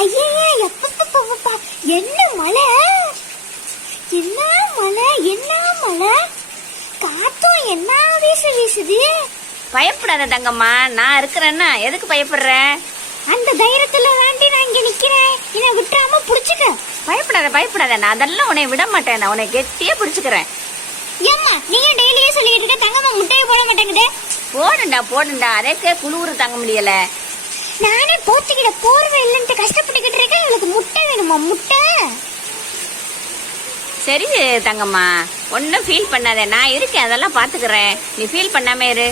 ஐயே எப்பப்பா என்ன மழை, என்ன மழை, என்ன மழை, காத்தும் என்ன வீசுது. பயப்படாத தங்கம்மா, நான் இருக்கிறேன்னா எதுக்கு பயப்படுற? அந்த தைரியத்துல தாண்டி நான் இங்க நிக்கிறேன், என்னை விட்டுறாம புடிச்சுக்க. பயப்படாத, நான் அதெல்லாம் உன்னை விட மாட்டேன், நான் உன்னை கெட்டியே பிடிச்சுக்கிறேன். ஏம்மா நீங்க டெய்லியே சொல்லிட்டு இருக்க தங்கம்மா முட்டையை போட மாட்டேங்குது. போடுண்டா அதே குளிர் தாங்க முடியல. நானே போத்திக்கிட போர்வை இல்லைன்ட்டு கஷ்டப்பட்டுக்கிட்டு இருக்கேன், உங்களுக்கு முட்டை வேணுமா? முட்டை சரி தங்கம்மா, ஒன்னும் ஃபீல் பண்ணாத, நான் இருக்கேன், அதெல்லாம் பாத்துக்கிறேன், நீ ஃபீல் பண்ணாம இரு.